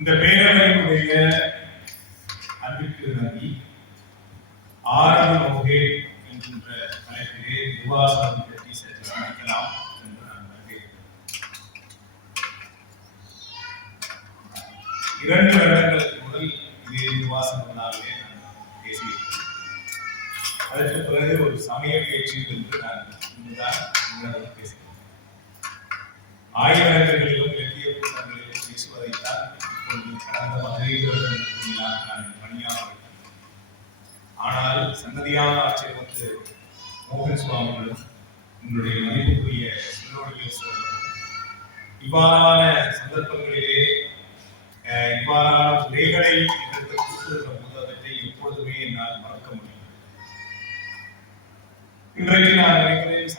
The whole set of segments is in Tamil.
இந்த பேரவையினுடைய அன்பிற்கு நன்றி. ஆரம்ப நோகே என்கின்ற தலைப்பிலே விவாசம் பற்றி சற்று சிந்திக்கலாம் என்று நான் வருகிறேன். 2 வருடங்களுக்கு முதல் இதே விவாசங்களாகவே நான் பேசியிருக்கிறேன். அதற்கு பிறகு ஒரு சமய பேச்சு என்று நான் இங்குதான் பேசினேன். ஆய்வகங்களிலும் இலக்கிய கூட்டங்களிலும் பேசுவதைத்தான் கடந்த 15 வருடங்களுக்கு நான் பணியாக. ஆனால் சன்னதியான ஆட்சியர் மோகன் சுவாமிகளும் உங்களுடைய மதிப்புக்குரிய இவ்வாறான சந்தர்ப்பங்களிலே இவ்வாறான உரைகளை எங்களுக்கு கொடுத்திருக்கிற போது அவற்றை எப்பொழுதுமே என்னால் மறக்க முடியும். இன்றைக்கு நான் நினைக்கிறேன்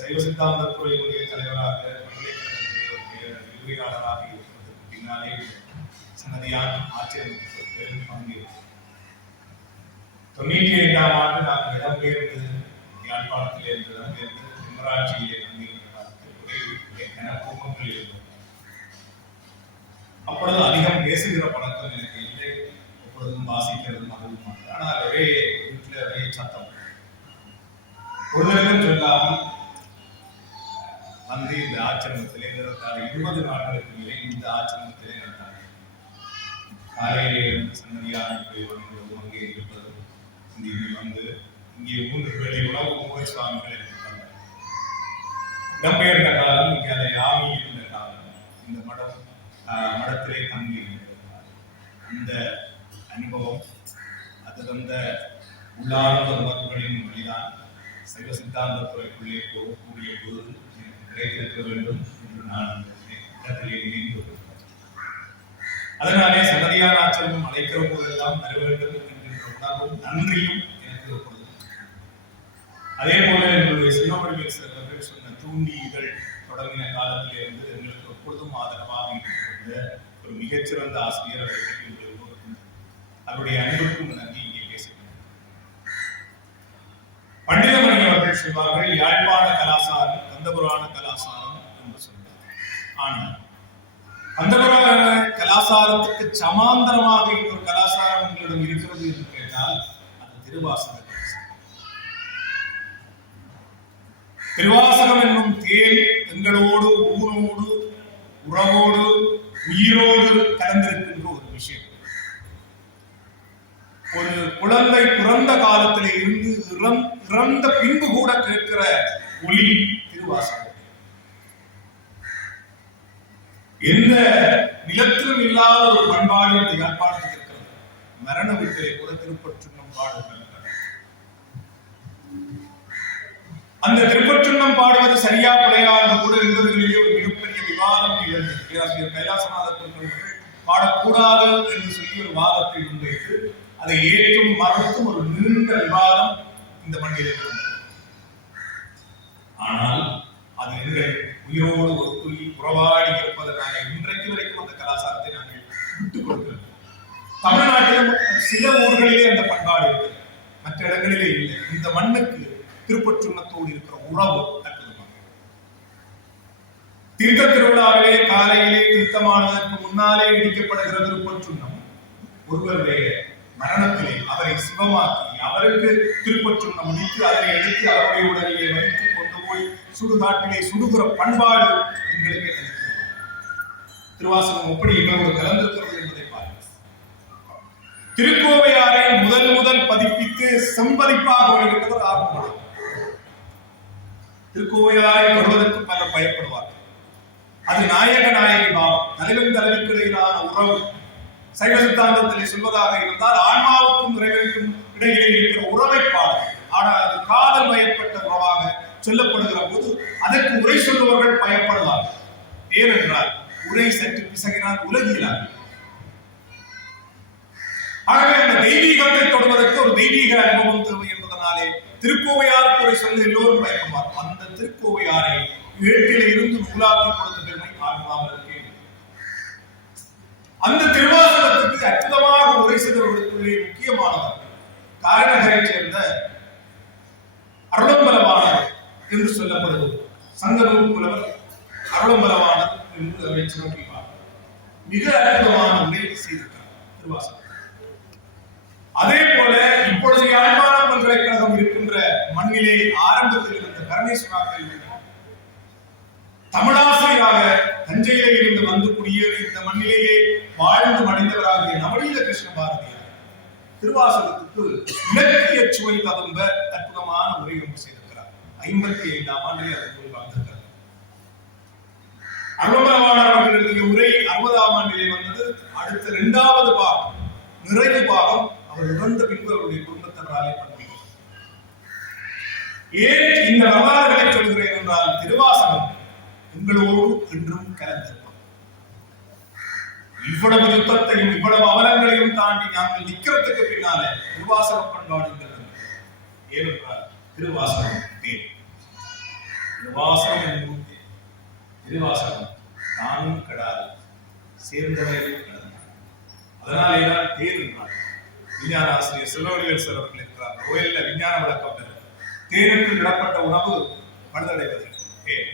சைவ சித்தாந்த துறையினுடைய தலைவராக பல்கலைக்கழகத்திலே விரிவுரையாளராக இருப்பதற்கு பின்னாலே சன்னதியான் ஆட்சியர் பெரும் பங்கு. 95ஆம் ஆண்டு நாங்கள் இடம்பெயர்ந்து யாழ்ப்பாணத்திலே இருந்து இடம்பெயர்ந்து தென்மராட்சியிலே கூட்டங்கள் இருந்தோம். அப்பொழுது அதிகம் பேசுகிற பழக்கம் எனக்கு இல்லை. எப்பொழுதும் வாசிக்கிறதும் அதுவும். ஆனால் ஒரே வீட்டில் ஒரே சத்தம். ஒருவருக்கும் சொல்லாமல் வந்து இந்த ஆச்சிரமத்திலே 20 நாட்களுக்கு மேலே இந்த ஆச்சிரமத்திலே நடந்தாங்க. காலையிலே இருந்து சன்னதியாக வந்து அங்கே இருப்பது வந்து இங்கே 3 வேளை உணவு மோகன் சுவாமிகள் இருக்காங்க. இடம்பெயர்ந்த காலம் இங்கே அதை ஆமி இருந்த காலம் இந்த மடத்திலே தங்கி இருந்திருந்தார். அந்த அனுபவம் அது வந்த உள்ளார்ந்த உணர்வுகளின் வழிதான் சைவ சித்தாந்த துறைக்குள்ளே போகக்கூடிய போது எனக்கு கிடைத்திருக்க வேண்டும் என்று நான் இடத்திலே நினைந்து கொள்கிறேன். அதனாலே சன்னதியான ஆச்சரியமும் அழைக்கிற போதெல்லாம் வர வேண்டும் என்கின்ற உணர்வும் நன்றியும் எனக்கு இருப்பது. அதே போல என்னுடைய சிவமொழிகள் அவர்கள் சொன்ன தூண்டி இதழ் தொடங்கின காலத்திலே இருந்து எங்களுக்கு எப்பொழுதும் ஆதரவாக இருக்கின்ற ஒரு மிகச்சிறந்த ஆசிரியர் அவருடைய அன்புக்கும் நன்றி இங்கே பேசுகிறேன். பண்டிதமணி அவர்கள் சொல்வார்கள், யாழ்ப்பாண கலாசாரம் கந்தபுராண கலாசாரம் என்று சொல்வார். ஆனால் கந்தபுராண கலாசாரத்துக்கு சமாந்தரமாக ஒரு கலாசாரம் உங்களிடம் இருக்கிறது என்று கேட்டால் அது திருவாசக. திருவாசகம் என்னும் தேன் எங்களோடு ஊனோடு உறவோடு உயிரோடு கலந்திருக்கின்ற ஒரு விஷயம். ஒரு குழந்தை பிறந்த காலத்திலே இருந்து இறந்த பின்பு கூட கேட்கிற ஒலி திருவாசகம். எந்த நிலத்திலும் இல்லாத ஒரு பண்பாடு இந்த யாழ்ப்பாணத்தில் இருக்கிறது. மரண வீட்டிலே கூட திருப்பற்றுன்னம் பாடுகிறார். அந்த திருப்பற்றுன்னம் பாடுவது சரியா பிழையாது கூட என்பதிலேயே ஒரு மிகப்பெரிய விவாதம் நிகழ்ந்தது. பேராசிரியர் கைலாசநாதர் பாடக்கூடாது என்று சொல்லி ஒரு வாதத்தை முன்வைத்து அதை ஏற்றும் மறுத்தும் ஒரு நீண்ட விவாதம் இந்த மண்ணில் இருந்தது. ஆனால் அது எங்கள் உயிரோடு ஒத்துழி உறவாடி இருப்பதனால இன்றைக்கு வரைக்கும் அந்த கலாச்சாரத்தை நாங்கள் விட்டுக் கொடுக்கிறோம். தமிழ்நாட்டிலும் சில ஊர்களிலே அந்த பண்பாடு இருக்கிறது, மற்ற இடங்களிலே இல்லை. இந்த மண்ணுக்கு திருப்பற்றுன்னத்தோடு இருக்கிற உறவு அற்புதமாக. தீர்த்த திருவிழாவிலே காலையிலே தீர்த்தமானதற்கு முன்னாலே இடிக்கப்படுகிற திருப்பற்றுன்னம் ஒருவருடைய மரணத்திலே அவரை சிவமாக்கி அவருக்கு திருப்பற்றுன்னம் முடித்து அதனை எடுத்து அவருடைய உடலிலே வைத்து கொண்டு போய் சுடுகாட்டிலே சுடுகிற பண்பாடு எங்களுக்கு திருவாசகம் எப்படி எங்களோடு கலந்திருக்கிறது என்பதை பாருங்கள். திருக்கோவையாரை முதல் பதிப்பித்து செம்பதிப்பாக வெளியிட்டவர் ஆகும். திருக்கோவையாரை வருவதற்கு பலர் பயப்படுவார்கள். அது நாயக நாயகி பாவம், தலைவன் தலைவிக்கு இடையிலான உறவு. சைவ சித்தாந்தத்திலே சொல்வதாக இருந்தால் ஆன்மாவுக்கும் இறைவனுக்கும் இடையிலே இருக்கிற உறவை பாடம். ஆனால் அது காதல் பயப்பட்ட உறவாக சொல்லப்படுகிற போது அதற்கு உரை சொல்லுவர்கள் பயப்படுவார்கள். ஏனென்றால் உரை சற்று பிசகினால் உலகிலார். ஆகவே அந்த தெய்வீகத்தை தொடுவதற்கு ஒரு தெய்வீக அனுபவம் தேவை என்பதனாலே திருக்கோவையார் உரை சொல்ல எல்லோரும் பயப்படுவார். அந்த திருக்கோவையாரை ஏட்டில இருந்து நூலாக்கி கொடுத்த பெருமை ஆன்மாவிற்கு. அந்த திருவாசகத்துக்கு அற்புதமாக உரை செய்தவர்களுக்குள்ளே முக்கியமானவர் காரணகரை சேர்ந்த அருளம்பலவாணர் என்று சொல்லப்படுவது சங்கநூல் புலவர் அருளம்பலவாணர் என்று அவரை சிறப்பிப்பார். மிக அற்புதமான உரை செய்திருக்கிறார் திருவாசகம். அதே போல இப்பொழுது யாழ்ப்பாண பல்கலைக்கழகம் இருக்கின்ற மண்ணிலே ஆரம்பத்தில் இருந்த பரமேஸ்வராக்கள் தமிழாசிரியராக தஞ்சையிலே இருந்து வந்து குடியேறி இந்த மண்ணிலேயே வாழ்ந்து மடிந்தவராகிய நவநீத கிருஷ்ண பாரதியார் திருவாசகத்துக்கு இலக்கிய சுவை ததும்ப அற்புதமான உரை ஒன்று செய்திருக்கிறார். 55ஆம் ஆண்டிலே அதற்கு வந்திருக்கிறார். அருளம்பலவாணர் அவர்கள் எழுதிய உரை 60ஆம் ஆண்டிலே வந்தது. அடுத்த 2வது பாகம், நிறைவு பாகம், அவர் இறந்த பின்பு அவருடைய குடும்பத்தவராலே பண்ணுகிறார். ஏன் இந்த வரலாறுகளை சொல்கிறேன் என்றால், திருவாசகம் எங்களோடு என்றும் கலந்திருக்கும். இவ்வளவு யுத்தத்தையும் இவ்வளவு அவலங்களையும் தாண்டி நாங்கள் நிக்கிறதுக்கு பின்னாலே திருவாசக பண்பாடு ஏனென்றால் திருவாசகம் தேன். திருவாசகம் என்னும் திருவாசகம் நானும் கெடாது, சேர்ந்தவரையும் கெடாது. அதனாலேதான் தேன் என்றார். விஞ்ஞான ஆசிரியர் செல்வவடிவேல் சார் அவர்கள் இருக்கிறார். கோயில்ல விஞ்ஞான விளக்கம் பெற தேனுக்கு இடப்பட்ட உணவு பழுதடைவதற்கு தேன்.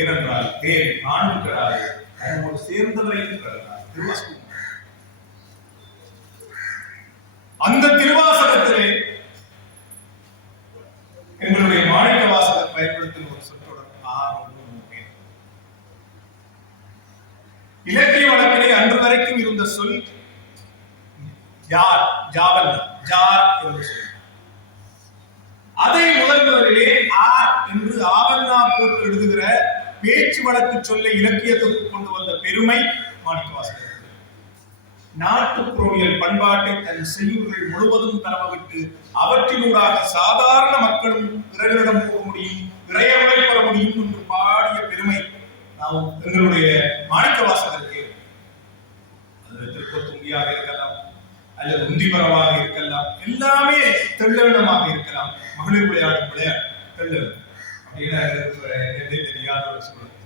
ஏனென்றால் தேன் நானும் கெடாது, தன்னோடு சேர்ந்தவரையும் கெடாது. திருவாசகம். அந்த திருவாசகத்திலே எங்களுடைய மாணிக்க வாசகர் பயன்படுத்தும் ஒரு சொற்றொடர் இலக்கிய வழக்கிலே அன்று வரைக்கும் இருந்த சொல் யார், ஜாவல், ஜார் என்று சொல். அதை முதல்வரிலே ஆர் என்று ஆவண்ணா போட்டு எழுதுகிற பேச்சு வழக்கு சொல்லை இலக்கியத்திற்கு கொண்டு வந்த பெருமை மாணிக்க வாசகர். நாட்டுப்புறவியல் பண்பாட்டை தன் செய்யுள்கள் முழுவதும் பரவவிட்டு அவற்றினூடாக சாதாரண மக்களும் பிறரிடம் போக முடியும், இறையவரை பெற முடியும் என்று பாடிய பெருமை நாம் எங்களுடைய மாணிக்க வாசகருக்கு. அது திருப்பத்தும்பியாக இருக்கலாம், அல்லது உந்திபரவாக இருக்கலாம், எல்லாமே தெள்ளவிடமாக இருக்கலாம். மகளிர் விளையாடும் விளையாட்டு தெள்ளவிடம் அப்படின்னு தெரியாத ஒரு சூழல்.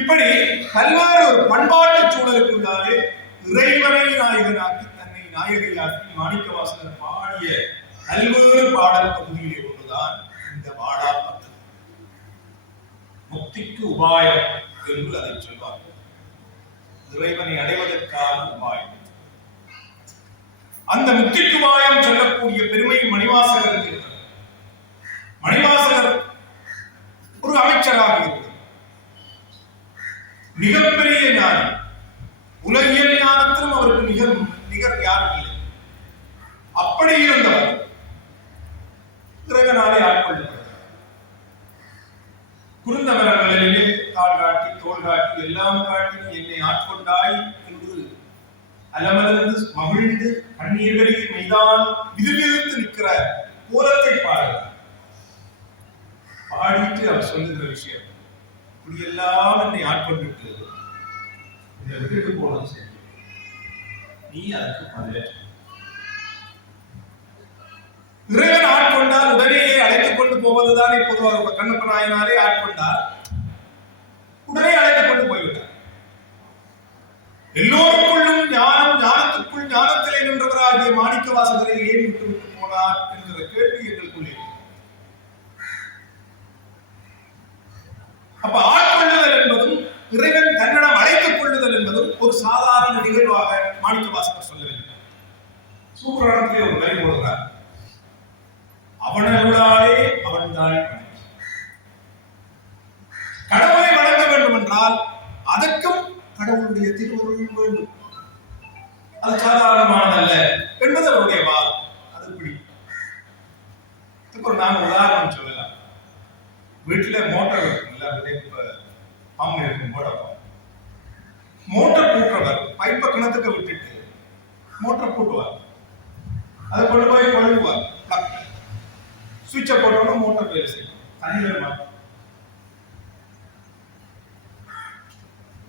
இப்படி பல்வேறு ஒரு பண்பாட்டு சூழலுக்குள்ளாலே இறைவனை நாயகனாக்கி தன்னை நாயகியாக்கி மாணிக்க வாசகர் பாடிய பல்வேறு பாடல் பகுதியிலே ஒன்றுதான் இந்த வாடாப்பத்து. முக்திக்கு உபாயம் என்று அதை சொல்வார்கள். இறைவனை அடைவதற்கான உபாயம். அந்த முக்திக்கு உபாயம் சொல்லக்கூடிய பெருமை மணிவாசகர் இருக்கிறார். மணிவாசகர் ஒரு அமைச்சராக இருக்கிறார். மிகப்பெரிய ஞானி. உலகியல் ஞானத்திலும் அவருக்கு நிகர் யாரும் இல்லை. அப்படி இருந்தவர் இறைவனாலே ஆட்கொள்ளப்பட்டார். குருந்த மரங்களிலே தாள் காட்டி தோல் காட்டி எல்லாம் காட்டி என்னை ஆட்கொண்டாய் என்று அலமலர்ந்து மகிழ்ந்து கண்ணீர்களில் மெய்தான் விதிவிதித்து நிற்கிற கோலத்தை பாடுகிறார். பாடிட்டு அவர் சொல்லுகிற விஷயம், இப்படியெல்லாம் என்னை ஆட்கொண்டுட்டு இந்த விட்டுட்டு போனது சரி, நீ அதுக்கு பதிலேற்ற. இறைவன் ஆட்கொண்டால் உடனே அழைத்துக் கொண்டு போவதுதான். இப்போது கண்ணப்ப நாயனாரே ஆட்கொண்டார், உடனே அழைத்துக் கொண்டு போய்விட்டார். எல்லோருக்குள்ளும் ஞானம், ஞானத்துக்குள் ஞானத்திலே நின்றவராகிய மாணிக்க வாசகரை ஏன் விட்டு போனார் என்கிற கேள்வி எங்களுக்குள்ளே. அப்ப ஆட்கொள்ளுதல் என்பதும் இறைவன் தன்னிடம் அழைத்துக் கொள்ளுதல் என்பதும் ஒரு சாதாரண நிகழ்வாக மாணிக்க வாசகர் சொல்லவில்லை. சூப்பரானத்திலே ஒரு வரி போடுகிறார், அவனருளாலே அவன் தாழ் கடவுளை வணங்க வேண்டும் என்றால் அதற்கும் கடவுளுடைய திருவருள் வேண்டும். அது சாதாரணமானதல்ல என்பது அவருடைய வாதம். அது இப்படி நாங்க உதாரணம் சொல்லலாம். வீட்டுல மோட்டார் இருக்குல்ல, பம்ப் இருக்கும் போட மோட்டார் பூட்டுறவர் பைப்பை கிணத்துக்கு விட்டுட்டு மோட்டார் பூட்டுவார். அதை கொண்டு போய் கொழுவார். சுவிட்சை போட்டோம்னா மோட்டார் வேலை செய்யும். தண்ணி வருமா?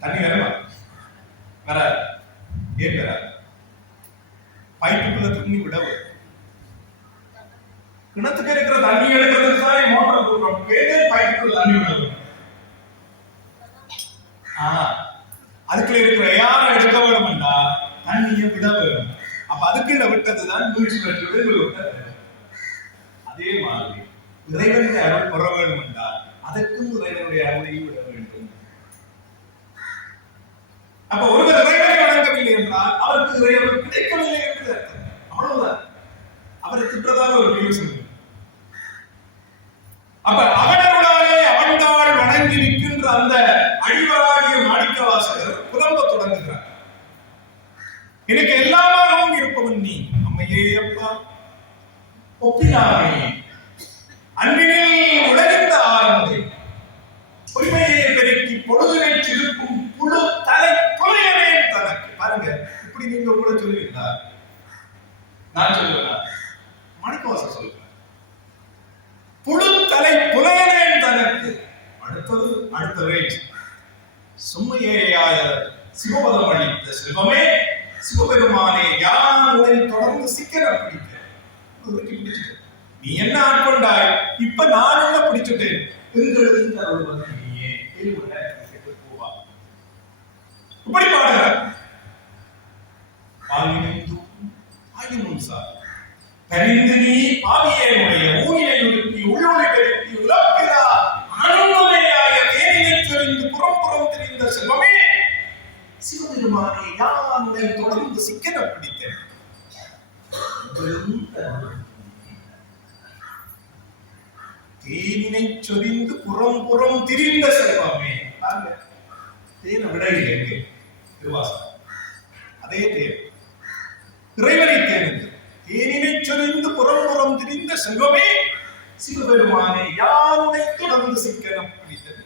தண்ணி வருமா? வராது. ஏன் வராது? பைப்புக்குள்ள தண்ணி விட வரும். கிணத்துக்கு இருக்கிற தண்ணி எடுக்கிறதுக்கு தான் மோட்டார் போடுறோம். பைப்புக்குள்ள தண்ணி விட வரும். அதுக்குள்ள இருக்கிற யாரை எடுக்க வேணும்னா தண்ணியை விட வேணும். அப்ப அதுக்குள்ள விட்டதுதான் மியூனிசிபாலிட்டி விட்டது. அதே மாதிரி இறைவனுடைய அருள் பெற வேண்டும் என்றால் அதற்கும் இறைவனுடைய அருளையும் விட வேண்டும். அப்ப ஒருவர் இறைவனை வணங்கவில்லை என்றால் அவருக்கு இறைவன் கிடைக்கவில்லை என்று அர்த்தம். அவ்வளவுதான். அவரை திட்டதாக ஒரு யோசனை. அப்ப அவனருளாலே அவன்தாள் வணங்கி நிற்கின்ற அந்த அழிவராகிய மாணிக்கவாசகர் புலம்ப தொடங்குகிறார். எனக்கு எல்லாமாகவும் இருப்பவன் நீ அம்மையே அப்பா ஒப்பிலாமே அன்பினில் உலகிந்த ஆரம்பை பொய்மையை பெருக்கி பொழுதினை சிறுக்கும் புழு தலை புலையவே தனக்கு. பாருங்க, இப்படி நீங்க கூட சொல்லுவீங்களா? நான் சொல்லுவேன், மாணிக்கவாசகர் சொல்லுவேன், புழு தலை புலையனேன் தனக்கு. அடுத்த ரேஞ்ச் சும்மையாய சிவபதம் அளித்த செல்வமே சிவபெருமானே யான் உன்னை தொடர்ந்து சிக்கன பிடித்தேன். நீ என்ன ஆட்கொண்டாய், இப்ப நான் என்ன பிடிச்சுட்டேன். இப்படி பாடுகிறார். பரிந்து நீ பாவியனுடைய ஊழியை உடுப்பி உள்ளொளி பெருக்கி உலப்பிலா ஆனந்தமேயாய தேனினை சொரிந்து புறம் தெரிந்த செல்வமே சிவபெருமானே யான் உன்னை தொடர்ந்து சிக்கன பிடித்தேன். தேனினை சொரிந்து புறம் திரிந்த செல்வமே. தேன விடையில் எங்கே? திருவாசகம். அதே தேன் இறைவனை தேர்ந்து தேனினை சொரிந்து புறம் திரிந்த செல்வமே சிவபெருமானே யாருனை தொடர்ந்து சிக்கனம் பிடித்தது.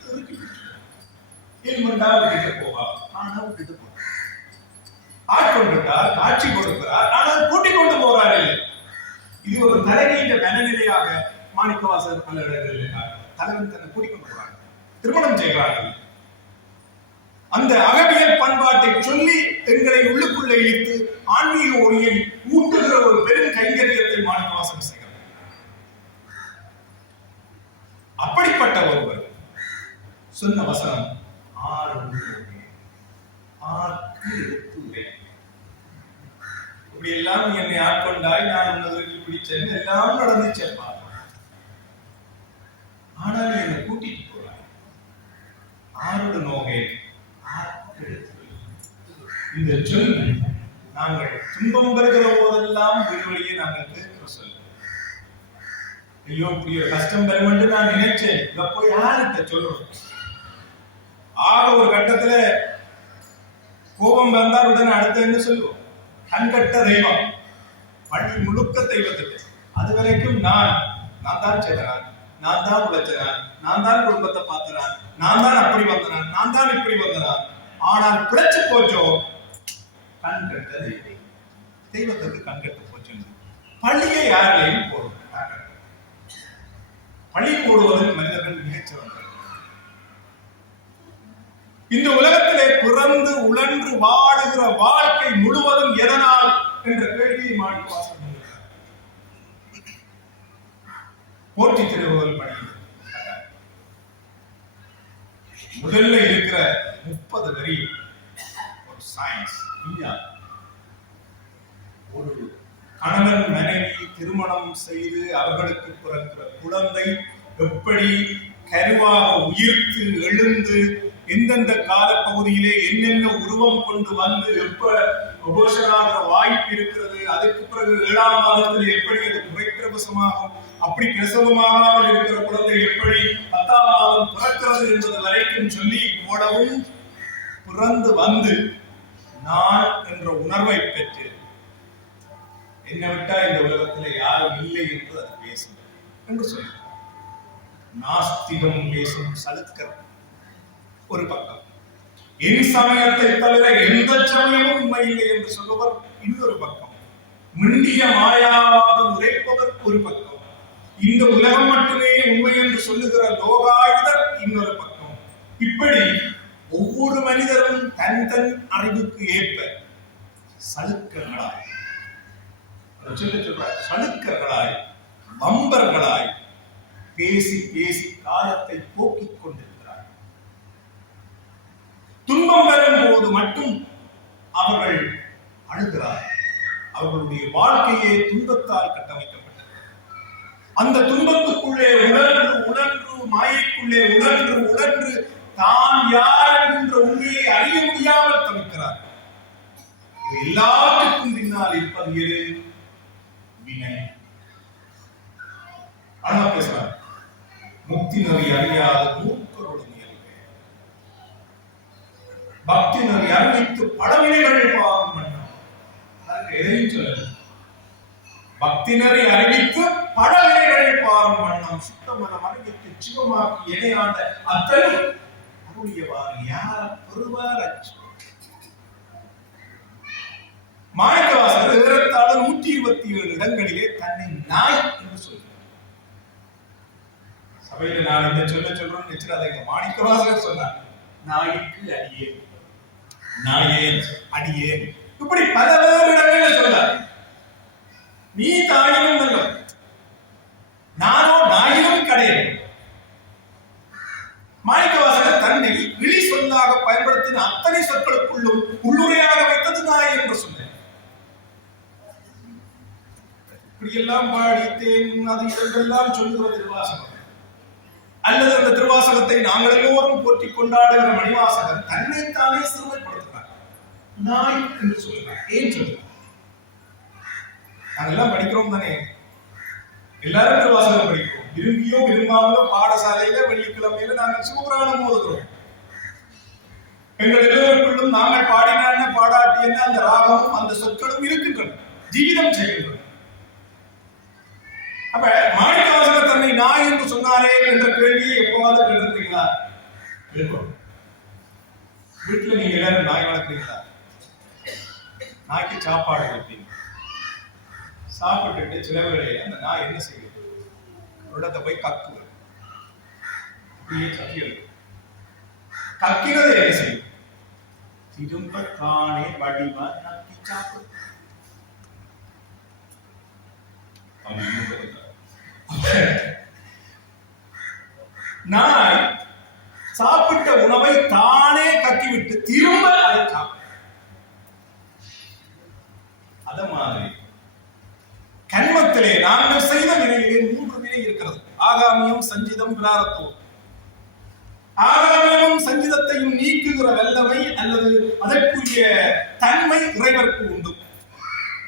போவா ஆனால் விட்டு போவார். ஆட்கொண்டுட்டார், காட்சி கொடுக்கிறார், ஆனால் கூட்டிக் கொண்டு போறார் இல்லை. இது ஒரு தலைநீண்ட மனநிலையாக மாணிக்கவாசகர் பல இடங்களில் தலைவன் தன்னை கூட்டிக் கொண்டு போறாங்க, திருமணம் செய்கிறார்கள். அந்த அகவியல் பண்பாட்டை சொல்லி பெண்களை உள்ளுக்குள்ளே இழுத்து ஆன்மீக ஒளியை ஊட்டுகிற ஒரு பெரும் கைங்கரியத்தை மாணிக்கவாசகர் செய்கிறார். அப்படிப்பட்ட ஒருவர் சொன்ன வசனம் இப்படி எல்லாம் என்னை ஆட்கொண்டாய், நான் உன்னதற்கு பிடிச்சேன், எல்லாம் நடந்துச்சேப்பா. ஆனால் என்னை கூட்டிட்டு போறாய். ஆரோடு நோகே இந்த சொல் நாங்கள் துன்பம் பெறுகிற போதெல்லாம் வழியே நாங்கள் கேட்கிற சொல். ஐயோ இப்படி ஒரு கஷ்டம் பெறும் என்று நான் நினைச்சேன். இத போய் யார்கிட்ட சொல்றோம்? ஆக ஒரு கட்டத்துல கோபம் வந்தால் உடனே அடுத்த என்ன சொல்லுவோம்? கண்கட்ட தெய்வம், பள்ளி முழுக்க தெய்வத்துக்கு. அது வரைக்கும் நான் தான் செய்தனான், நான் தான் உழைச்சனான், நான் தான் குடும்பத்தை பார்த்தனான், நான் தான் அப்படி வந்தனான், நான் தான் இப்படி வந்தனான். ஆனால் பிழைச்சு போச்சோ கண்கட்ட தெய்வம், தெய்வத்துக்கு கண்கட்ட போச்சு. பள்ளியை யாரையும் போடும். பள்ளி போடுவதற்கு மனிதர்கள் மிகச்சிறந்தது. இந்த உலகத்திலே பிறந்து உழன்று வாழுகிற வாழ்க்கை முழுவதும் எதனால் என்ற கேள்வியை மாணிக்கவாசகர் போற்றி திருவுகள் பணி. முதல்ல இருக்கிற 30 வரி ஒரு சயின்ஸ். ஒரு கணவன் மனைவி திருமணம் செய்து அவர்களுக்கு பிறக்கிற குழந்தை எப்படி கருவாக உயிர்த்து எழுந்து எந்தெந்த கால பகுதியிலே என்னென்ன உருவம் கொண்டு வந்து எப்ப உபோஷனாக வாய்ப்பு இருக்கிறது, அதுக்கு பிறகு 7ஆம் மாதத்தில் எப்படி அது குறைப்பிரவசமாகும், அப்படி பிரசவமாகாமல் இருக்கிற குழந்தை எப்படி 10ஆம் மாதம் பிறக்கிறது என்பது வரைக்கும் சொல்லி இவ்வளவும் பிறந்து வந்து நான் என்ற உணர்வை பெற்று என்னை விட்டா இந்த உலகத்தில் யாரும் இல்லை என்று அது பேசும் என்று சொல்லி நாஸ்திகம் பேசும் சலுக்கர் ஒரு பக்கம், என் சமயத்தை தவிர எந்த சமயமும் உண்மை இல்லை என்று சொல்பவர் இன்னொரு பக்கம், மிண்டிய மாயாவாதம் உரைப்பவர் ஒரு பக்கம், இந்த உலகம் மட்டுமே உண்மை என்று சொல்லுகிற லோகாயுதர் இன்னொரு பக்கம். இப்படி ஒவ்வொரு மனிதரும் தன் தன் அறிவுக்கு ஏற்ப சலுக்கர்களாய் சலுக்கர்களாய் வம்பர்களாய் பேசி பேசி காலத்தை போக்கிக் கொண்டிருக்கிறார். துன்பம் வரும் போது மட்டும் அவர்கள் அழுகிறார். அவர்களுடைய வாழ்க்கையே துன்பத்தால் கட்டமைக்கப்பட்டது. அந்த துன்பத்துக்குள்ளே உழன்று உழன்று மாயைக்குள்ளே உழன்று உழன்று தான் யார் என்ற உண்மையை அறிய முடியாமல் தவிக்கிறார். எல்லாத்துக்கும் பின்னால் இருப்பது எது? வினை. அழகா பேசுறார். முக்தி நெறி அறியாத மூக்கரோடு முயல்வே, பக்தி நெறி அறிவித்து பழவினைகள் பாவம் பண்ணோம். எதையும் சொல்லல. பக்தி நெறி அறிவித்து பழவினைகள் பாவம் பண்ணோம். சுத்தமன அறிவித்து சிவமாக்கி இணையாண்ட அத்தனை அருளியவாறு யார் பெறுவார் அச்சு. மாணிக்கவாசகர் ஏறத்தாழ 127 இடங்களிலே தன்னை நாய் என்று சொல்கிறார். சபையில நான் இந்த சொல்றோம் நிச்சயதாங்க. மாணிக்கவாசகர் சொன்னார், நாய்க்கு அடியேன், நாயேன், அடியேன், இப்படி பல வேறு இடங்களில் சொல்றார். நீ தாயினும் நல்ல, நானோ நாயினும் கிடையாது. மாணிக்கவாசகர் தன்னை விழி சொல்லாக பயன்படுத்தின அத்தனை சொற்களுக்குள்ளும் உள்ளுரையாக வைத்தது நாய் என்று சொன்னார். இப்படியெல்லாம் பாடித்தேன் அது இதெல்லாம் சொல்லுகிற திருவாசகம் அல்லது அந்த திருவாசகத்தை நாங்கள் எல்லோரும் போற்றி கொண்டாடுகிற மணிவாசகர் தன்னைத்தானே சிறுமைப்படுத்துகிறார். நாய் என்று சொல்லுகிறார். ஏன் சொல்லுகிறார்? நாங்கெல்லாம் படிக்கிறோம் தானே, எல்லாரும் திருவாசகம் படிக்கிறோம். விரும்பியோ விரும்பாமலோ பாடசாலையில வெள்ளிக்கிழமையில நாங்கள் சிவபுராணம் ஓதுகிறோம். எங்கள் எல்லோருக்குள்ளும் நாங்கள் பாடின பாடாட்டி என்ன அந்த ராகமும் அந்த சொற்களும் இருக்கின்றன, ஜீவிதம் செய்கின்றன. அப்ப மாணிக்கவாசகர் தன்னை நாய் என்று சொன்னாரே என்ற கேள்வியை எப்போவாது கேட்டிருக்கீங்களா? வீட்டுல நீங்க எல்லாரும் நாய் வளர்க்குறீங்களா? நாய்க்கு சாப்பாடு வைப்பீங்க. சாப்பிட்டுட்டு சில வேளையில அந்த நாய் என்ன செய்யுது? ஒரு இடத்தை போய் கக்குது. அப்படியே சத்தியது. கக்கினது என்ன செய்யும்? திரும்ப தானே வடிவா நக்கி சாப்பிடு. நாய் சாப்பிட்ட உணவை தானே கக்கிவிட்டு திரும்ப அதை சாப்பிடும். அத மாதிரி கர்மத்திலே நாங்கள் செய்த வினையிலே 3 வினை இருக்கிறது. ஆகாமியம், சஞ்சிதம், பிராரத்துவம். ஆகாமியமும் சஞ்சிதத்தையும் நீக்குகிற வல்லமை அல்லது அதற்குரிய தன்மை இறைவருக்கு உண்டு.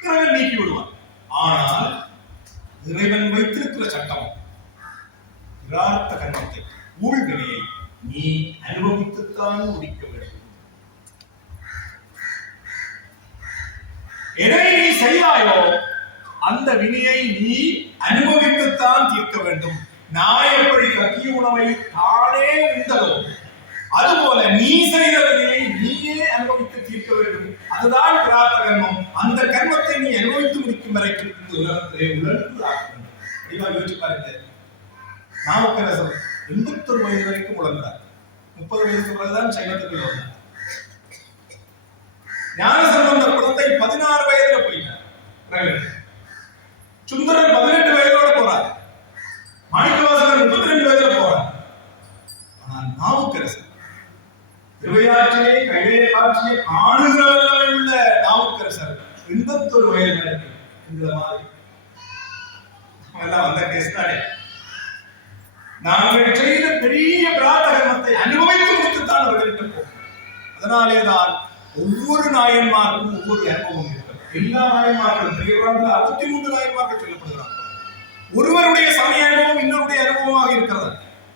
இறைவன் நீக்கி விடுவான். ஆனால் இறைவன் வைத்திருக்கிற சட்டம் பிரார்த்த கர்மத்தை, ஊழ்வினையை நீ அனுபவித்துத்தான் முடிக்க வேண்டும். எதை நீ செய்தாயோ அந்த வினையை நீ அனுபவித்துத்தான் தீர்க்க வேண்டும். நாய் எப்படி கக்கிய உணவை தானே உண்டதோ அதுபோல நீ செய்த வினையை நீயே அனுபவித்து தீர்க்க வேண்டும். அதுதான் பிரார்த்த கர்மம். அந்த கர்மத்தை நீ அனுபவித்து முடிக்கும் வரைக்கும் இந்த உலகத்திலே உழன்று ஆகும். யோசிச்சு பாருங்க. நாவுக்கரசர் 81 வயது வரைக்கும் உழந்தார். 30 வயதுக்கு பிறகுதான் சைவத்துக்குள்ள வந்தார். ஞானசம்பந்த குழந்தை 16 வயதுல போயிட்டார். சுந்தரர் 18 வயதோட போறார். மாணிக்கவாசகர் 32 வயதுல போறார். ஆனால் நாவுக்கரசர் திருவையாற்றிலே கையிலே காட்சியை காணுகிறவர்களாக உள்ள நாவுக்கரசர் 81 வயது வரைக்கும் இந்த மாதிரி வந்த கேஸ் தானே. நாங்கள் செய்த பெரிய பிரார்த்த கர்மத்தை அனுபவித்து முடித்துத்தான் அவர்களிட்ட போகும். அதனாலேதான் ஒவ்வொரு நாயன்மாருக்கும் ஒவ்வொரு அனுபவம் இருக்கிறது. எல்லா நாயன்மார்களும் 63 நாயன்மார்கள் சொல்லப்படுகிறார்கள். ஒருவருடைய சமய அனுபவம் இன்னொருடைய அனுபவமாக இருக்கிறது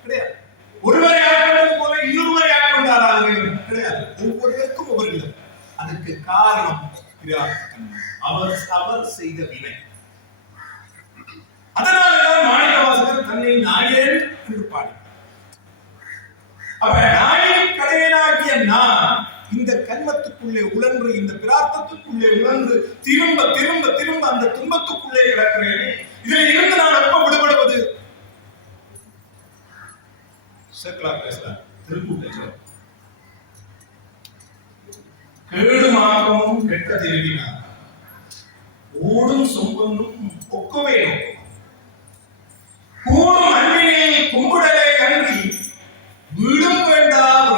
கிடையாது. ஒருவரை ஆட்கொண்டது போல இன்னொருவரை ஆட்கொண்டாராக கிடையாது. ஒவ்வொருவருக்கும் ஒவ்வொரு விதம். அதுக்கு காரணம் அவர் செய்த வினை. அதனால்தான் மாணிக்கவாசகர் தன்னை நாயன் என்று பாடினார். அப்ப நாயின் கடையனாகிய நான் இந்த கர்மத்துக்குள்ளே உழன்று, இந்த பிரார்த்தத்துக்குள்ளே உழன்று திரும்ப திரும்ப திரும்ப அந்த துன்பத்துக்குள்ளே கிடக்கிறேனே, இதில் இருந்து நான் எப்ப விடுபடுவது? பேசுறார் திருக்கூட்டத்தில். கேடுமாகவும் கெட்ட திருவினார் ஓடும் சொம்பொன்னும் ஒக்கவே நோக்கும் கூடும் அன்பினை கும்பிடலே அன்றி வீடும் வேண்டாம்.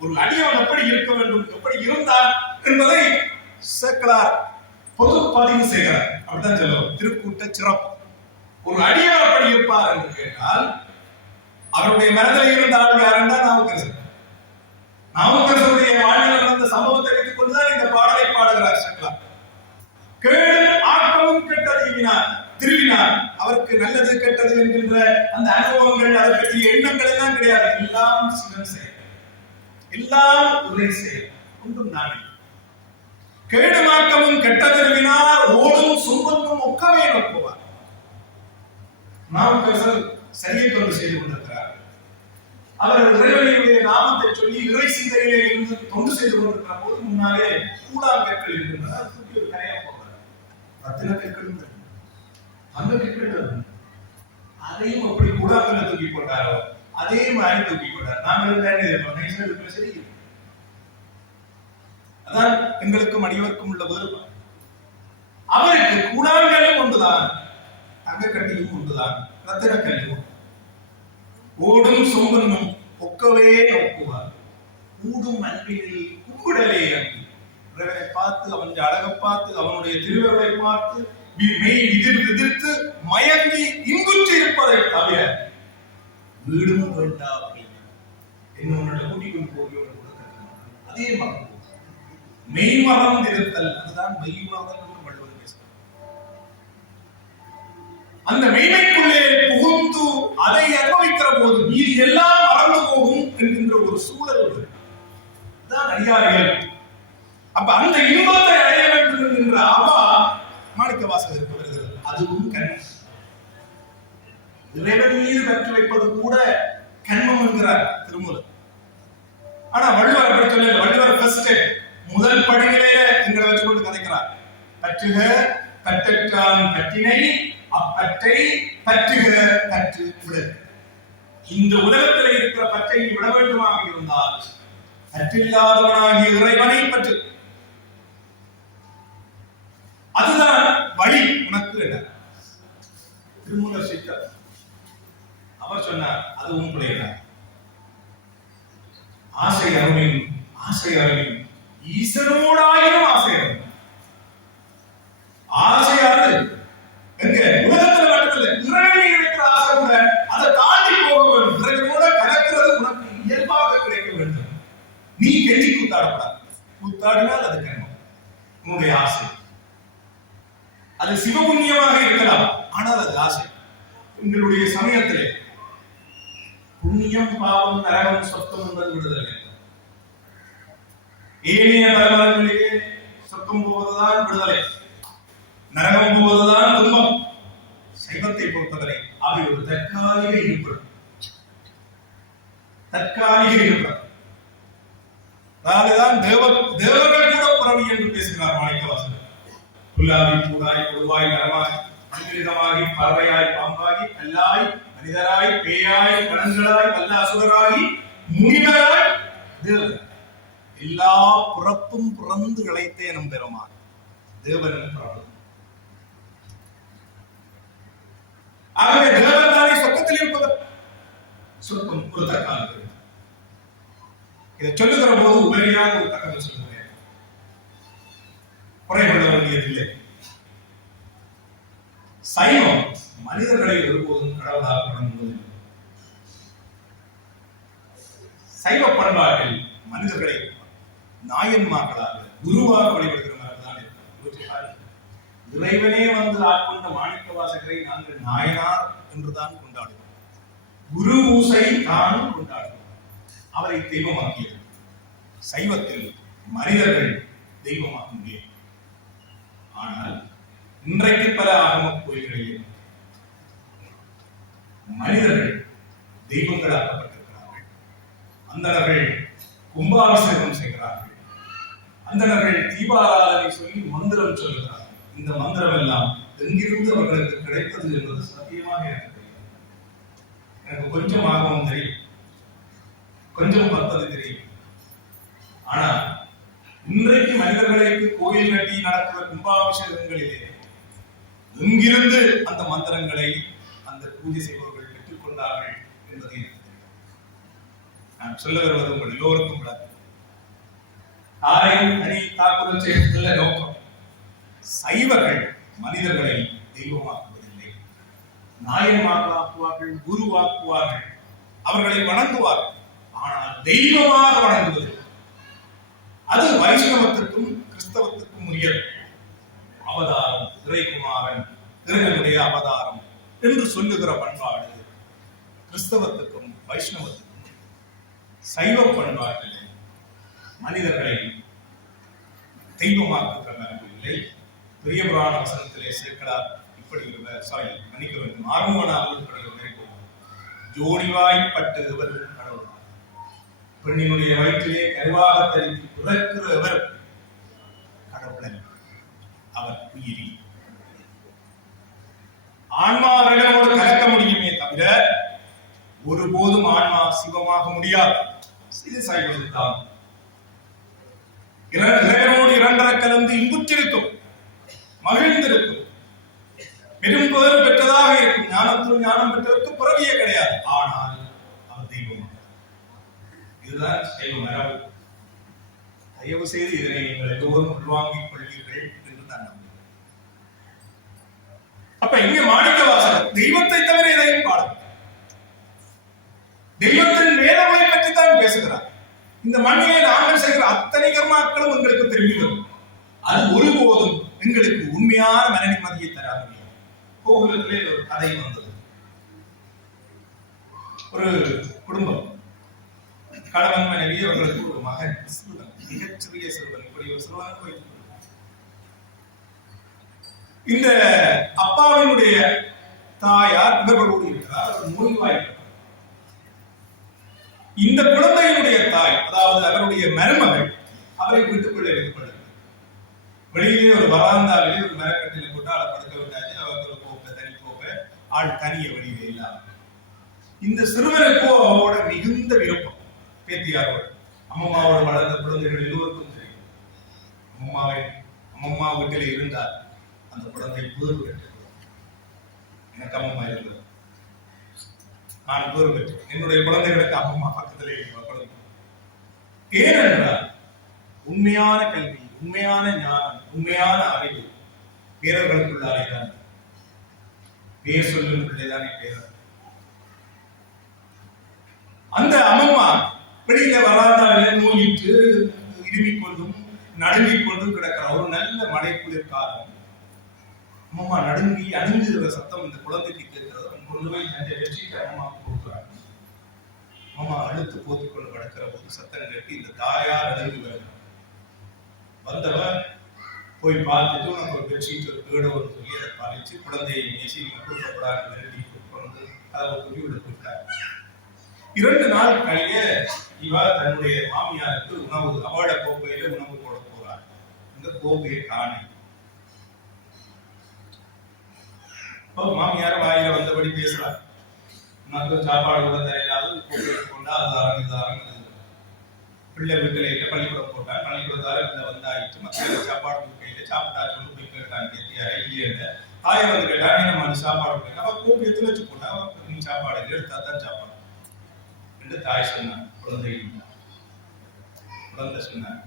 ஒரு அடியவன் எப்படி இருக்க வேண்டும், எப்படி இருந்தார் என்பதை சேக்கலார் பொது பதிவு செய்கிறார். அப்படித்தான் சொல்லுவோம் திருக்கூட்ட சிறப்பு. ஒரு அடியவர் அப்படி இருப்பார் என்று கேட்டால் அவருடைய மனதில் இருந்த ஆள் யாருன்னா நாவுக்கரசர். நாவுக்கரசருடைய வாழ்வில் நடந்த சம்பவத்தை வைத்துக் கொண்டுதான் இந்த பாடலை பாடுகிறார் சக்லா. கேடு ஆக்கமும் கெட்டது திருவினார். அவருக்கு நல்லது கெட்டது என்கின்ற அந்த அனுபவங்கள், அதை பற்றிய எண்ணங்கள் எல்லாம் கிடையாது. எல்லாம் சிவன் செயல், எல்லாம் உரை செயல், ஒன்றும் நானே. கேடுமாக்கமும் கெட்ட திருவினார் ஓடும் சும்பனும் ஒக்கவே நோக்குவார். நாவுக்கரசர் சரியை கொண்டு செய்து கொண்டிருக்கிறார். அவர் இறைவனுடைய நாமத்தை சொல்லி இறை சிந்தையிலே இருந்து தொண்டு செய்து கொண்டிருக்கிற போது முன்னாலே கூழாங்கற்கள் இருக்கின்றன. தூக்கி ஒரு கரையா போகிறார். ரத்தின கற்களும் அந்த கற்கள் அதையும் அப்படி கூழாங்கல்ல தூக்கி போட்டாரோ அதே மாதிரி தூக்கி போட்டார். நாங்கள் சரி. அதான் எங்களுக்கும் அடியவருக்கும் உள்ள வேறுபாடு. அவருக்கு கூழாங்கல்லும் ஒன்றுதான், தங்கக்கட்டியும் ஒன்றுதான், ரத்தினக்கல்லும். ஓடும் சொம்பனும் ஒக்கவே நோக்குவார். கூடும் அன்பினில் கும்பிடலே அன்பு. இறைவனை பார்த்து, அவன் அழகை பார்த்து, அவனுடைய திருவருளை பார்த்து மெய் எதிர்த்து மயங்கி இன்புற்று இருப்பதை தவிர வீடும் வேண்டாம் என்னோட கூட்டிக்கொண்டு போகியோட அதே மகன் மெய்மகம் இருத்தல். அதுதான் மெய்மகம் என்று வள்ளுவர் பேசுகிறார். அந்த மெய்மைக்குள்ளே புகுந்து அதை அனுபவிக்கிற போது மீது எல்லாம் மறந்து போகும் என்கின்ற ஒரு சூழல் தான் அடியார்கள். அப்ப அந்த இன்பத்தை அடைய வேண்டும் என்கின்ற அவா மாணிக்கவாசகருக்கு வருகிறது. அதுவும் கண்மம். இறைவன் மீது கற்று வைப்பது கூட கண்மம் என்கிறார் திருமூலர். ஆனா வள்ளுவர் அப்படி சொல்லல. வள்ளுவர் ஃபர்ஸ்ட் முதல் படிநிலையில எங்களை வச்சுக்கொண்டு கதைக்கிறார். பற்றுக பற்றற்றான் பற்றினை அப்பற்றை பற்றுக பற்று விடு. இந்த உலகத்தில் இருக்கிற பற்றை விட வேண்டுமாக இருந்தால் பற்றில்லாதவனாகிய இறைவனை பற்று. அதுதான் வழி உனக்கு. திருமூலர் சித்தர் அவர் சொன்னார், அதுவும் பிள்ளைகிறார். ஆசை அருமின் ஆசை அருமின் ஈசனோடாயினும் ஆசை அருமின். ஆசை அரு எங்க உலகத்துல மட்டுமல்ல, இறைவனை இருக்கிற ஆசை கூட அதை தாண்டி போக வேண்டும். இறைவனோட கலக்கிறது உனக்கு இயல்பாக கிடைக்க வேண்டும். நீ கெஞ்சி கூத்தாடக்கூடாது. கூத்தாடினால் அது கர்மம். உன்னுடைய ஆசை அது சிவபுண்ணியமாக இருக்கலாம், ஆனால் அது ஆசை. உங்களுடைய சமயத்திலே புண்ணியம் பாவம் நரகம் சொர்க்கம் என்பது விடுதலை. ஏனைய பரமங்களிலே சொர்க்கம் போவதுதான் விடுதலை, நரகம் போவதுதான் துன்பம். சைவத்தை பொறுத்தவரை அவை ஒரு தற்காலிக இருப்பு. தற்காலிக இருப்பு. அதனால்தான் தேவர்கள் கூட புறவி என்று பேசுகிறார் மாணிக்கவாசகர். புல்லாவி பூடாய் பொதுவாய் நரமாய் மனிதமாகி பறவையாய் பாம்பாகி கல்லாய் மனிதராய் பேயாய் கணங்களாய் வல்ல அசுரராகி முனிவராய் தேவன் எல்லா புறப்பும் புறந்து இழைத்தே நம் பெருமான் தேவன். ஆகவே தேவன் தானே சொர்க்கத்தில் இருப்பவர். சொர்க்கம் ஒரு தற்காலிக. இதை சொல்லுகிற போது உபரியாக ஒரு தகவல் சொல்லுகிறேன், குறைபட வேண்டியதில்லை. சைவம் மனிதர்களை ஒருபோதும் கடவுளாக வணங்குவதில்லை. சைவ பண்பாட்டில் மனிதர்களை நாயன்மார்களாக குருவாக வழிபடுகிறவர்கள் தான் இருக்கிறார். இறைவனே வந்து ஆட்கொண்ட மாணிக்கவாசகரை நாங்கள் நாயனார் என்றுதான் கொண்டாடுகிறோம். குரு பூசை தான் கொண்டாடுகிறோம். அவரை தெய்வமாக்கியது. சைவத்தில் மனிதர்கள் தெய்வமாக்க முடியும். ஆனால் இன்றைக்கு பல ஆகம கோயில்களில் மனிதர்கள் தெய்வங்களாக்கப்பட்டிருக்கிறார்கள். அந்தணர்கள் கும்பாபிஷேகம் செய்கிறார்கள். அந்தணர்கள் தீபாராதனை சொல்லி மந்திரம் சொல்லுகிறார்கள். இந்த மந்திரம் எல்லாம் எங்கிருந்து அவர்களுக்கு கிடைத்தது என்பது சத்தியமாக எனக்கு தெரியும். எனக்கு கொஞ்சம் ஆகமும் தெரியும், கொஞ்சம் பத்தது தெரியும். ஆனா இன்றைக்கு மனிதர்களுக்கு கோயில் கட்டி நடக்கிற கும்பாபிஷேகங்களிலே எங்கிருந்து அந்த மந்திரங்களை அந்த பூஜை செய்பவர்கள் பெற்றுக் கொண்டார்கள் என்பதை நான் சொல்ல வருவது உங்கள் எல்லோருக்கும் விளக்கம். யாரையும் தனி தாக்குதல் செய்வதில்லை நோக்கம். சைவர்கள் மனிதர்களை தெய்வமாக்குவதில்லை. நாயன்மார்களாக்குவார்கள், குருவாக்குவார்கள், அவர்களை வணங்குவார்கள். ஆனால் தெய்வமாக வணங்குவது அது வைஷ்ணவத்திற்கும் கிறிஸ்தவத்திற்கும் உரியது. அவதாரம் இறைகுமாரன், இறைவனுடைய அவதாரம் என்று சொல்லுகிற பண்பாடு கிறிஸ்தவத்துக்கும் வைஷ்ணவத்துக்கும். சைவ பண்பாட்டில் மனிதர்களை தெய்வமாக்குகிற மரபு இல்லை. பெரிய புராண வசனத்திலே சேர்க்கிறார். இப்படி மன்னிக்க வேண்டும், ஜோடிவாய்ப்பட்டவர் கடவுள். பெண்ணினுடைய வயிற்றிலே கருவாக தரித்து பிறக்கிறவர் கடவுளன், அவர் உயிரி. ஆன்மா இறைவனோடு கலக்க முடியுமே தவிர ஒருபோதும் ஆன்மா சிவமாக முடியாது. இது சைவ சித்தாந்தம். இறைவனோடு இரண்டரை கலந்து இன்புற்றிருக்கும், மகிழ்ந்திருக்கும், பெரும் புகழ் பெற்றதாக இருக்கும். ஞானத்தில் ஞானம் பெற்றவருக்கு பிறவியே கிடையாது. ஆனால் அவர் தெய்வம். இதுதான் சைவ மரபு. தயவு செய்து இதனை நீங்கள் எல்லோரும் உள்வாங்கிக் கொள்வீர்கள் என்று நான் நம்புகிறேன். அப்ப இங்க மாணிக்கவாசகர் தெய்வத்தை தவிர எதையும் பாடும், தெய்வத்தின் வேதங்களை பற்றி தான் பேசுகிறார். இந்த மண்ணிலே நாங்கள் செய்கிற அத்தனை கர்மாக்களும் எங்களுக்கு திரும்பி வரும். அது ஒருபோதும் எங்களுக்கு உண்மையான மன நிம்மதியை தராது. கோகுலத்திலே ஒரு கதை வந்தது. ஒரு குடும்பம், கணவன் மனைவி, அவர்களுக்கு ஒரு மகன், மிகச்சிறிய சிறுவன். இப்படி ஒரு சிறுவனுக்கு வைத்துக் இந்த அப்பாவினுடைய தாயார் இவர்களோடு இருக்கிறார். அவர் நோய்வாய்ப்பட்டார். இந்த குழந்தையினுடைய தாய், அதாவது அவருடைய மருமகள், அவரை வீட்டுக்குள்ளே வைத்துக் கொள்ள வெளியிலே ஒரு வராந்தாவிலே ஒரு மரக்கட்டில போட்டு ஆளை படுக்க விட்டாச்சு. அவருக்கு ஒரு கோப்பை, தனி கோப்பை, ஆள் தனிய வெளியிலே இல்லாம. இந்த சிறுவனுக்கோ அவரோட மிகுந்த விருப்பம். பேத்தியாரோட, அம்மம்மாவோட வளர்ந்த குழந்தைகள் எல்லோருக்கும் தெரியும். அம்மம்மா வீட்டிலே இருந்தார். அந்த குழந்தை பேறு பெற்றது. எனக்கு அம்மம்மா இருந்தது, நான் பேறு பெற்றேன். என்னுடைய குழந்தைகளுக்கு அம்மம்மா பக்கத்திலே குழந்தை. ஏனென்றால் உண்மையான கல்வி, உண்மையான ஞானம், உண்மையான அறிவு பேரர்களுக்குள்ளாலே தான். பேர் சொல்லுக்குள்ளேதானே பேரர். அந்த அம்மம்மா வெளியில வராதாவில நோயிட்டு இருமிக் கொண்டும் நடுங்கிக் கொண்டும் கிடக்கிற ஒரு நல்ல மழை குளிர் காலம். அம்மம்மா நடுங்கி அணுங்குகிற சத்தம் இந்த குழந்தைக்கு கேட்கிறது. கொண்டு போய் தன்னை வச்சுட்டு அம்மா கொடுக்குறாங்க. அம்மா அழுத்து போத்திக் கொண்டு படுக்கிற போது சத்தம் கேட்டு இந்த தாயார் அழுந்து வருகிறார். வந்தவர் போய் பார்த்துட்டு உனக்கு ஒரு பெட்ஷீட், ஒரு வீடோ ஒரு சொல்லி அதை பறிச்சு குழந்தையை மேசி கூட்டப்படாது விரட்டி கொண்டு அதை சொல்லி உள்ள போட்டார். 2 நாள் கழிய இவர் தன்னுடைய மாமியாருக்கு உணவு, அவட கோப்பையில உணவு போட போறார். இந்த கோப்பையை காணி மாமியார் வாயில வந்தபடி பேசுறார். உனக்கு சாப்பாடு கூட தெரியலாது, கோப்பையை கொண்டா அது பிள்ளை வீட்டில் இல்லை, பள்ளிக்கூடம் போட்டார். பள்ளிக்கூடத்தார இந்த வந்தாயிடுச்சு. மக்கள் சாப்பாடு கையில சாப்பிட்டாச்சு போய் கேட்டாங்க. கேட்டியாரே இல்லையே தாயை வந்து கேட்டாங்க, நம்ம சாப்பாடு கொடுக்க. அவ கோப்பையை துளைச்சு போட்டா, நீ சாப்பாடு எடுத்தா தான் சாப்பாடு என்று தாய் சொன்னார். குழந்தை சொன்னார்,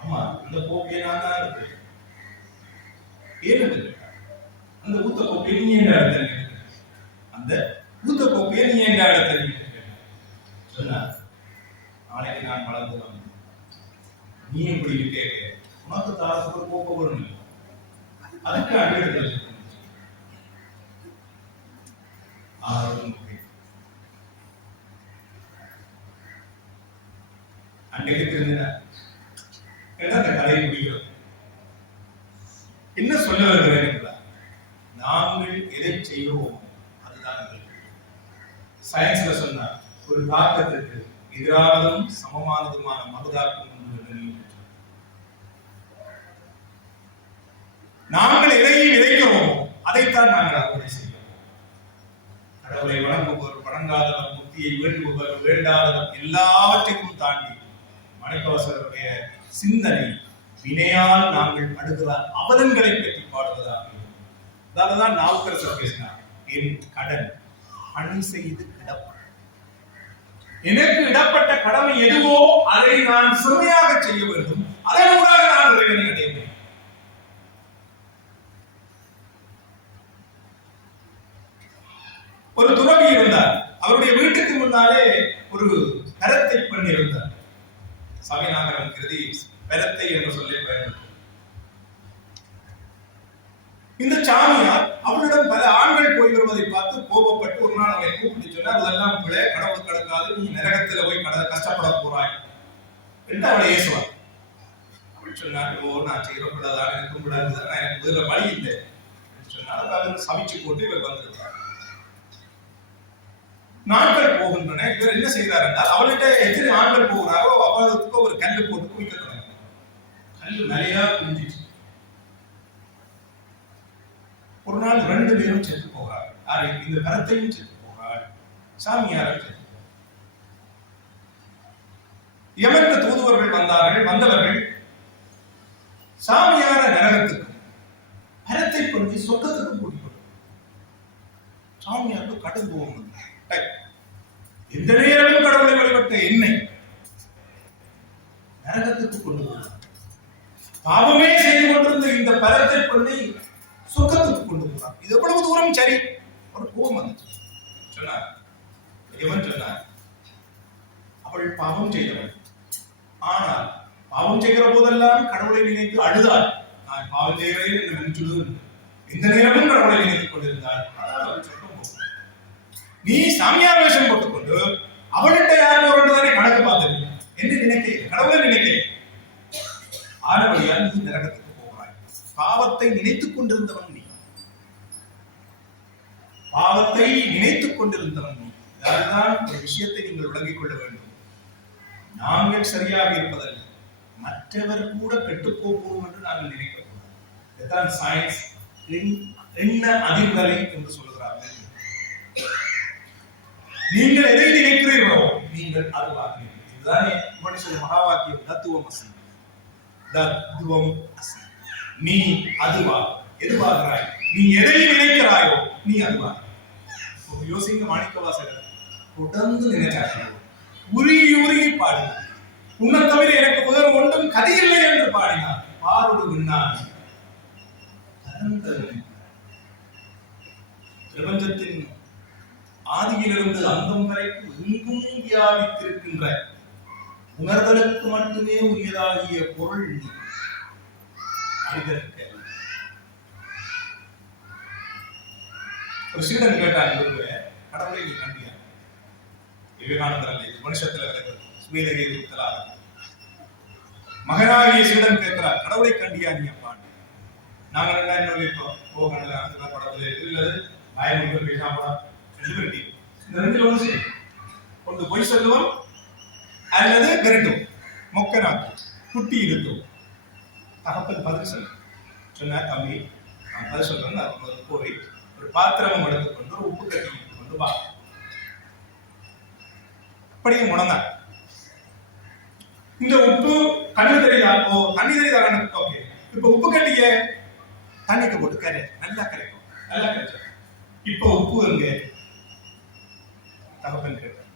ஆமா அந்த கோப்பையை நான் தான் இருக்கு. ஏன்னு கேட்டார், அந்த ஊத்த கோப்பையை நீ என்ற இடத்துல, அந்த ஊத்த கோப்பையை நீ என்ற இடத்துல சொன்னார். நாளைக்கு நான் வளர்ந்து வந்தேன், நீ எப்படி கேட்க, உனக்கு தாரத்துக்கு கோப்பை வரும், அதுக்கு அடிக்கடி அன்றைக்கு தெரிஞ்சார். அந்த கதையை முடிகிறது. என்ன சொல்ல வருகிறேன் என்றால், நாங்கள் எதை செய்கிறோம் அதுதான். சயின்ஸ்ல சொன்னார், ஒரு தாக்கத்திற்கு எதிரானதும் சமமானதுமான மறுதாக்கம் நாங்கள் எதையை விதைக்கிறோமோ அதைத்தான் நாங்கள் அறுவடை செய்கிறோம். கடவுளை வணங்குபவர், வணங்காதவர், முக்தியை வேண்டுபவர், வேண்டாதவர், எல்லாவற்றையும் தாண்டி மாணிக்கவாசகருடைய சிந்தனை வினையால் நாங்கள் படுகிற அவலங்களை பற்றி பாடுவதாக. அதாலதான் நாவுக்கரசர் பேசினார், என் கடன் பணி செய்து கிடப்ப, எனக்கு இடப்பட்ட கடமை எதுவோ அதை நான் செம்மையாக செய்ய வேண்டும், அதன் மூலமாக நான் இறைவனை அடைய முடியும். ஒரு துறவி இருந்தார். அவருடைய வீட்டுக்கு முன்னாலே ஒரு பரத்தை பெண் இருந்தார். சாமிநாதன் கருதி பரத்தை என்று சொல்லி பயன்படுத்த. இந்த சாமியார் அவளிடம் பல ஆண்கள் போய் வருவதை பார்த்து கோபப்பட்டு ஒரு நாள் அவரை கூப்பிட்டு சொன்னார், அதெல்லாம் பிள்ளை, கடவுள் கடக்காது, நீ நரகத்துல போய் கஷ்டப்பட போறாய் என்று அவளை ஏசுவார். அவள் சொன்னார், ஓ நான் செய்யப்படாதான், எனக்கும் கூடாது, எனக்கு வேற வழி இல்லை சொன்னால் அவர் சமைச்சு போட்டு இவர் வந்திருக்கிறார். நாட்கள் போகின்றன. இவர் என்ன செய்கிறார் என்றால், அவள்கிட்ட எத்தனை ஆண்கள் போகிறாரோ அவர்களுக்கு ஒரு கல்லு போட்டு குவிக்க தொடங்கினார். கல்லு நிறையா குவிஞ்சிச்சு. ஒரு நாள் 2 பேரும் செத்து போகிறார். இந்த கரத்தையும் செத்து போகிறார், சாமியாரும் செத்து. யமனுக்கு தூதுவர்கள் வந்தார்கள். வந்தவர்கள் சாமியார நரகத்துக்கு, கரத்தை கொண்டு சொர்க்கத்துக்கும் கூட்டிக்கொண்டு. சாமியாருக்கு கடும் கோபம். எந்த நேரமும் கடவுளை வழிபட்ட என்னை நரகத்துக்கு கொண்டு போனார். பாவமே செய்து கொண்டிருந்த இந்த பரத்தை கொண்டு சொர்க்கத்துக்கு கொண்டு போனார். இது எவ்வளவு தூரம் சரி? ஒரு கோபம் வந்துச்சு. சொன்னார், இவன் சொன்னார், அவள் பாவம் செய்தவள். ஆனால் பாவம் செய்கிற போதெல்லாம் கடவுளை நினைத்து அழுதாள். நான் பாவம் செய்கிறேன் என்று நினைச்சுடுவேன். எந்த நேரமும் கடவுளை நினைத்துக் கொண்டிருந்தாள். நீ சாமியார் வேஷம் போட்டுக்கொண்டு அவள்கிட்ட யாரும் ஒரு தானே கணக்கு பார்த்தது என்று நினைக்க, கடவுளை நினைக்க, ஆனவழியால் நீ நரகத்துக்கு போகிறாய். பாவத்தை நினைத்துக் கொண்டிருந்தவன் நீ. பாவத்தை நினைத்துக் கொண்டிருந்தவன் நீ. அதுதான் ஒரு விஷயத்தை நீங்கள் விளங்கிக் கொள்ள வேண்டும். நாங்கள் சரியாக இருப்பதல்ல, மற்றவர் கூட கெட்டுப்போகும் என்று நாங்கள் நினைக்கக்கூடாது. இதுதான் சயின்ஸ் என்ன அதிர்வலை என்று சொல்லுகிறார்கள். நீங்கள் எதை நினைக்கிறீர்களோ நீங்கள் அதுவாகிறீர்கள். இதுதானே உபனிஷத் மகா வாக்கியம், தத்துவம் அசி. தத்துவம் அசி. நீ அதுவா, எதுவாகிறாய்? நீ எதை நினைக்கிறாயோ நீ அதுவா. யோசிங்க, மாணிக்கவாசகர் தொடர்ந்து நினைச்சார்கள், உருகி உருகி பாடினார். உன்னை தவிர எனக்கு வேறு ஒன்றும் கதையில்லை என்று பாடினார். பாருடு விண்ணான் பிரபஞ்சத்தின் ஆதியிலிருந்து அந்தம் வரைக்கும் எங்கும் வியாபித்திருக்கின்ற உணர்தலுக்கு மட்டுமே உரியதாகிய பொருள் நீ. மனிதனுக்கு ஒரு சீடன் கேட்டார், கடவுளை நீ கண்டியா? விவேகானந்தர் அல்ல, இது மனுஷத்துல சுவேதகேது மகனாகிய சீடன் கேட்கிறார், கடவுளை கண்டியா நீ? அப்பா நாங்கள் என்ன போகணும் படத்துல இல்லது பயமும் பேசாமடா இந்த ரெண்டு ஒன்று செய்யும். ஒன்று பொய் சொல்லுவோம் அல்லது விரட்டும், மொக்க நாக்கு குட்டி இருத்தும். தகப்பன் பதில் சொன்னார், தம்பி நான் பதில் சொல்றேன்னு போய் ஒரு பாத்திரம் எடுத்துக்கொண்டு ஒரு உப்பு கட்டி கொண்டு வா. அப்படியே உணர்ந்தார். இந்த உப்பு கண்ணு தெரியுதா? தண்ணி தெரியுதா? ஓகே, இப்ப உப்பு கட்டிய தண்ணிக்கு போட்டு கரை நல்லா கரைக்கும், நல்லா கரைச்சோம். இப்போ உப்பு எங்க? தகப்பன் கேட்டார்,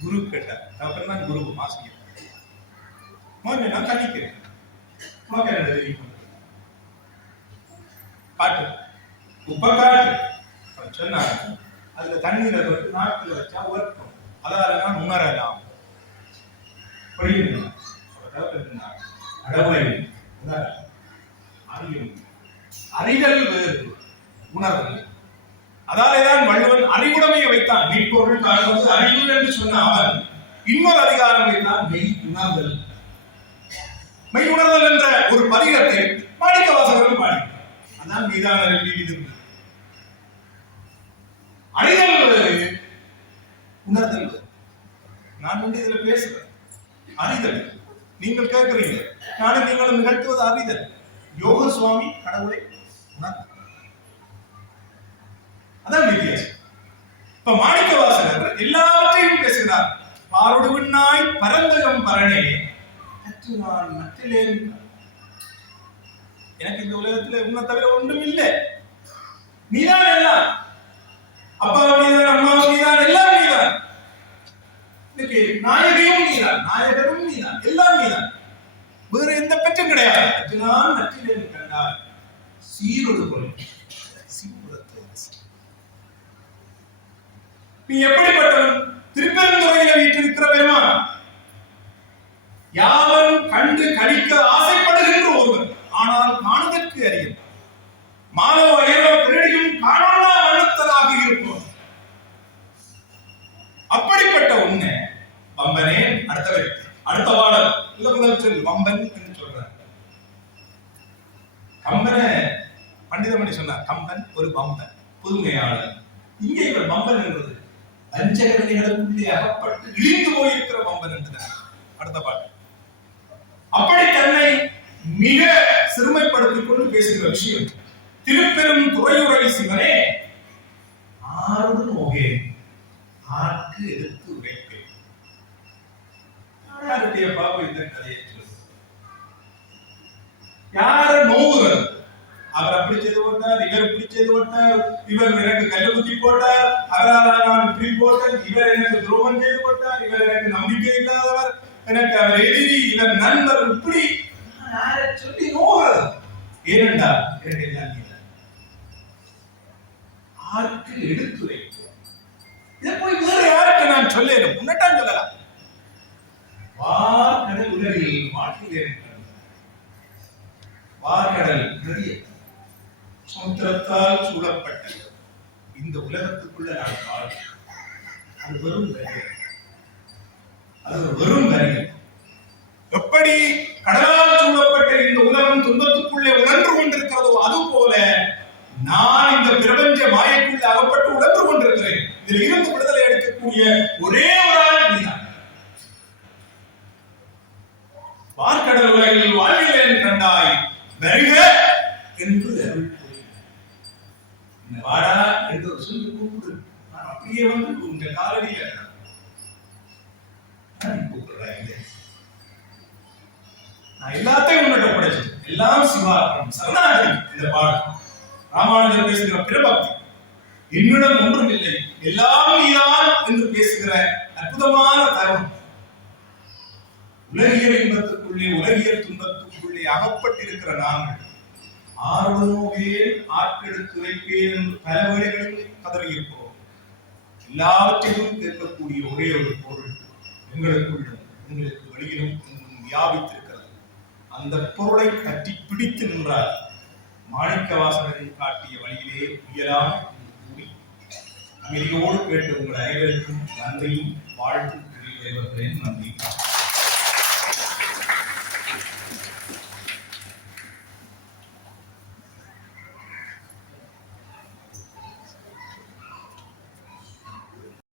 குரு கேட்டார். தகப்பன் தான் குரு, மாசிக்க நான் கண்டிக்கிறேன். காட்டு உப்ப காட்டு சொன்னாங்க. அதுல தண்ணீரை தொட்டு நாட்டில் வச்சா உயர்த்தும், அதாவது நான் உணரலாம். அறிதல் வேறு, உணர்தல். அதாலேதான் வள்ளுவன் அறிவுடைமையை வைத்தான். மீட்பொருள் காணுவது அறிவு என்று சொன்ன அவன் இன்னொரு அதிகாரம் வைத்தான், மெய் உணர்தல். மெய் உணர்தல் என்ற ஒரு பதிகத்தை மாணிக்கவாசகர்கள் பாடி, அதான் மீதான அறிதல் வேறு, உணர்தல் வேறு. நான் வந்து இதுல பேசுறேன் அறிதல், நீங்கள் கேட்கிறீங்க, நானும் நீங்களும் நிகழ்த்துவது அறிதல். யோக சுவாமி கடவுளை உணர்ந்தார், அதான் வித்தியாசம். இப்ப மாணிக்கவாசகர் எல்லாவற்றையும் பேசுகிறார். பாருடுவின்னாய் பரந்தகம் பரணே அற்று நான் மற்றிலேன். எனக்கு இந்த உலகத்துல உன்னை தவிர ஒன்றும் இல்லை, நீதான் எல்லாம். அப்பா நீதான், அம்மா நீதான், எல்லாம் நீதான். இதுக்கு நாயகியும் நீதான், நாயகரும் நீதான், எல்லாம் நீதான். வேற எந்த பெற்றும் கிடையாது. அற்று நான் மற்றிலேன் கண்டால் சீரொடு கொள் சீப்புறத்தை நீ எப்படிப்பட்டவன்? திருப்பெருந்துறையில வீற்றிருக்கிற பெருமான், யாவரும் கண்டு கழிக்க ஆசைப்படுகின்ற ஒருவர், ஆனால் காணுதற்கு அறியும் மாலோ அயலோ திருடியும் காணொன்னா அழுத்தலாக இருப்போம். அப்படிப்பட்ட உன்னை வம்பனே. அடுத்த பாடல் இல்ல முதல் சொல் வம்பன் என்று சொல்றார். கம்பனை பண்டிதமணி சொன்னார், கம்பன் ஒரு வம்பன், புதுமையாளர். இங்கே இவர் வம்பன் என்றது வஞ்சகர்களுக்குள்ளே அகப்பட்டு இழிந்து போயிருக்கிற வம்பன் என்றார். அடுத்த பாட்டு அப்படி தன்னை மிக சிறுமைப்படுத்திக் கொண்டு பேசுகிற விஷயம். திருப்பெரும் துறையுரை சிவனே ஆறு நோகே ஆர்க்கு எதிர்த்து உரைப்பேன். யாருடைய பாபு இந்த கதையை யார நோவுகிறது? அவர் அப்படி செய்து போட்டார், இவர் இப்படி செய்து போட்டார், இவர் எனக்கு கல்ல குத்தி போட்டார், அவரால் நான் இப்படி போட்டேன், இவர் எனக்கு துரோகம் செய்து போட்டார், இவர் எனக்கு நம்பிக்கை இல்லாதவர், எனக்கு அவர் எதிரி, இவர் நண்பர், இப்படி சொல்லி நோகிறது. ஏனென்றால் ஆருக்கு எடுத்துரைப்போம். இதை போய் வேற யாருக்கு நான் சொல்லேன்? முன்னட்டான் சொல்லலாம். வார்கடல் உலகில் வாழ்க்கையில் வார்கடல் பெரிய சமுத்திரத்தால் சூழப்பட்ட இந்த உலகத்துக்குள்ள நான் வாழ்கிறேன். அது வெறும் வரிகள், அது வெறும் வரிகள். எப்படி கடலால் சூழப்பட்ட இந்த உலகம் துன்பத்துக்குள்ளே உணர்ந்து கொண்டிருக்கிறதோ அது போல நான் இந்த பிரபஞ்ச மாயைக்குள்ள அகப்பட்டு உணர்ந்து கொண்டிருக்கிறேன். இதில் இருந்து விடுதலை எடுக்கக்கூடிய ஒரே ஒரு ஆள் நீதான். வார்கடல் உலகில் வாழ்கிறேன் கண்டாய் வருக என்று அருள் இந்த வாடா என்று ஒரு சொல்லி கூப்பிடு. நான் அப்படியே வந்து உங்க காலடியில் கூப்பிடுறேன். நான் எல்லாத்தையும் உன்னிட்ட படைச்சேன், எல்லாம் சிவா சரணாகதி. இந்த பாடம் ராமானுஜர் பேசுகிற பிரபக்தி, என்னிடம் ஒன்றும் இல்லை எல்லாம் நீதான் என்று பேசுகிற அற்புதமான தருணம். உலகியல் இன்பத்துக்குள்ளே உலகியல் துன்பத்துக்குள்ளே அகப்பட்டிருக்கிற நாங்கள் ஆர்வனோவே ஆற்றெடுத்து வைப்பேன் என்று பல வேளைகளில் கதறியிருக்கிறோம். எல்லாவற்றையும் கேட்கக்கூடிய ஒரே ஒரு பொருள் எங்களுக்குள்ளும் உங்களுக்கு வெளியிலும் வியாபித்திருக்கிறது. அந்த பொருளை பற்றி பிடித்து நின்றார் மாணிக்கவாசகரின் காட்டிய வழியிலே உயலாம் கூறி அமைதியோடு கேட்டு உங்கள் அனைவருக்கும் நன்றியும் வாழ்த்து. நன்றி.